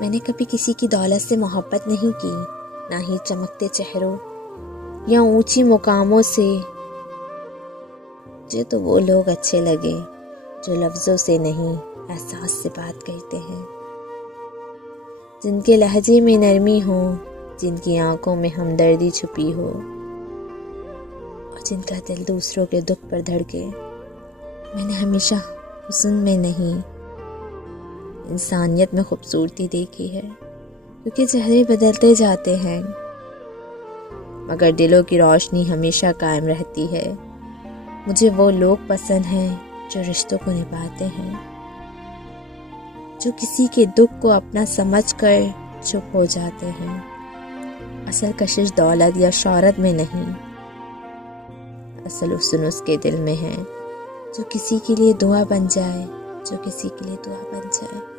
मैंने कभी किसी की दौलत से मोहब्बत नहीं की, ना ही चमकते चेहरों या ऊंची मुकामों से। मुझे तो वो लोग अच्छे लगे जो लफ्ज़ों से नहीं एहसास से बात करते हैं, जिनके लहजे में नरमी हो, जिनकी आंखों में हमदर्दी छुपी हो और जिनका दिल दूसरों के दुख पर धड़के। मैंने हमेशा हुस्न में नहीं, इंसानियत में खूबसूरती देखी है, क्योंकि चेहरे बदलते जाते हैं मगर दिलों की रोशनी हमेशा कायम रहती है। मुझे वो लोग पसंद हैं जो रिश्तों को निभाते हैं, जो किसी के दुख को अपना समझकर चुप हो जाते हैं। असल कशिश दौलत या शोहरत में नहीं, असल हुस्न उसके दिल में है, जो किसी के लिए दुआ बन जाए, जो किसी के लिए दुआ बन जाए।